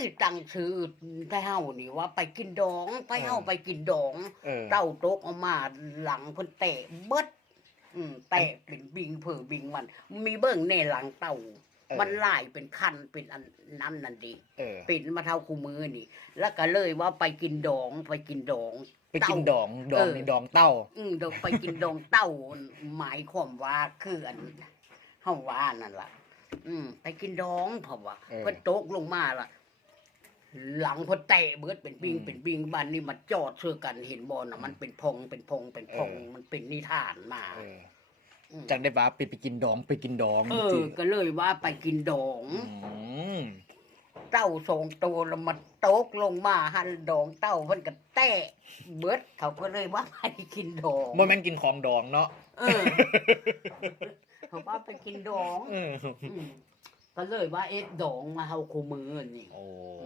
ยตั้งชื่อแต่เฮานี่ว่าไปกินดองไปเฮาไปกินดองเออ เต้าโตกเออกมาหลังเพิ่นเตะเบิดอืมเตะเป็นบิงเผือบิงมัน มีเบิ่งในหลังเต้า เออ มันลายเป็นคันเป็นอันนั้นนั่นดีเออ เป็นมาเท่าคู่มือนี่ แล้วก็เลยว่าไปกินดองไปกินดองไปกินดอง ดองเออในดองเต้า อืมดองไปกินดองเต้าหมายความว่าคืออันเฮาว่านั่นล่ะ อืม ไปกินดองเพราะว่าเออ เพิ่นโตกลงมาล่ะ หลังเพิ่นเตะเบิดเป็นปิงอืมเป็นปิงบ้านนี่มาจอดเชื่อกันเห็นบ่น่ะมันเป็นพงเป็นพงเป็นพงเออ มันเป็นนิทานมาเออมจังได้ว่าไปไปกินดองไปกินดองเอจริองก็เลยว่าไปกินดอง อืมเต้าสองตัวแล้วมาโตกลงมาหันดองเต้าเพิ่นก็แตะเบิดเขาก็เลยว่าไปกินดองบ่แม่นกินของดองเนาะเออเขาว่าไปกินดองเอออืมก็เลยว่าเอ็ดดองมาเฮาคู่มือนี่ โอ้อื